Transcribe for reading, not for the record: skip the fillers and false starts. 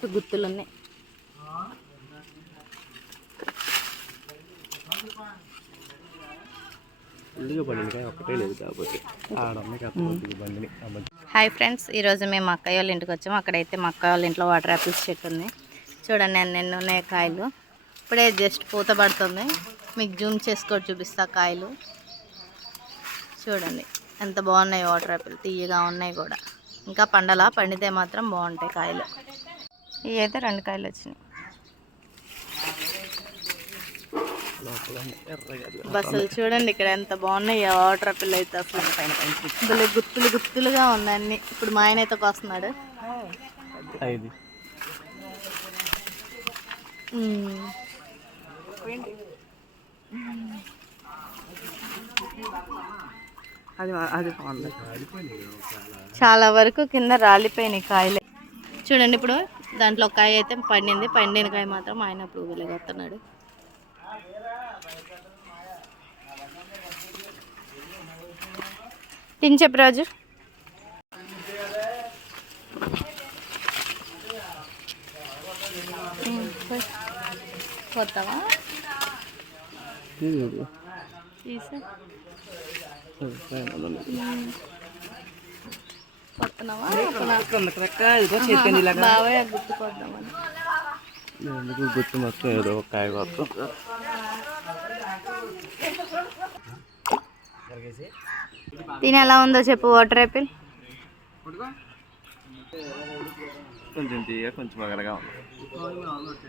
అటు గుత్తులు ఉన్నాయి. హాయ్ ఫ్రెండ్స్, ఈరోజు మేము అక్కయ్య వాళ్ళ ఇంటికి వచ్చాము. అక్కడైతే మా అక్కయ్య వాళ్ళ ఇంట్లో వాటర్ యాపిల్స్ చెట్టు ఉంది. చూడండి ఎన్ని ఉన్నాయి కాయలు. ఇప్పుడే జస్ట్ పూత పడుతుంది. మీకు జూమ్ చేసుకొని చూపిస్తా కాయలు. చూడండి ఎంత బాగున్నాయి. వాటర్ యాపిల్ తీయగా ఉన్నాయి కూడా. ఇంకా పండలా, పండితే మాత్రం బాగుంటాయి కాయలు. ఇవి అయితే 2 కాయలు వచ్చినాయి. అసలు చూడండి ఇక్కడ ఎంత బాగున్నాయి వాటర్ యాపిల్ అయితే. అసలు అసలు గుత్తులు గుత్తులుగా ఉన్నాయి అన్ని. ఇప్పుడు మా ఆయన అయితే వస్తున్నాడు. చాలా వరకు కింద రాలిపోయినాయి కాయలే. చూడండి ఇప్పుడు దాంట్లో కాయ అయితే పండింది. పండిన కాయ మాత్రం ఆయన ఇప్పుడు వెలగొస్తున్నాడు. చెప్పు రాజు. కొత్తవా బాబాయ్ గుర్తుకొద్దామని. గుర్తు మొత్తం ఏదో కాయ కొత్త. తిని ఎలా ఉందో చెప్పు. వాటర్ యాపిల్ కొంచెం తీయ, కొంచెం మగరగా ఉంది.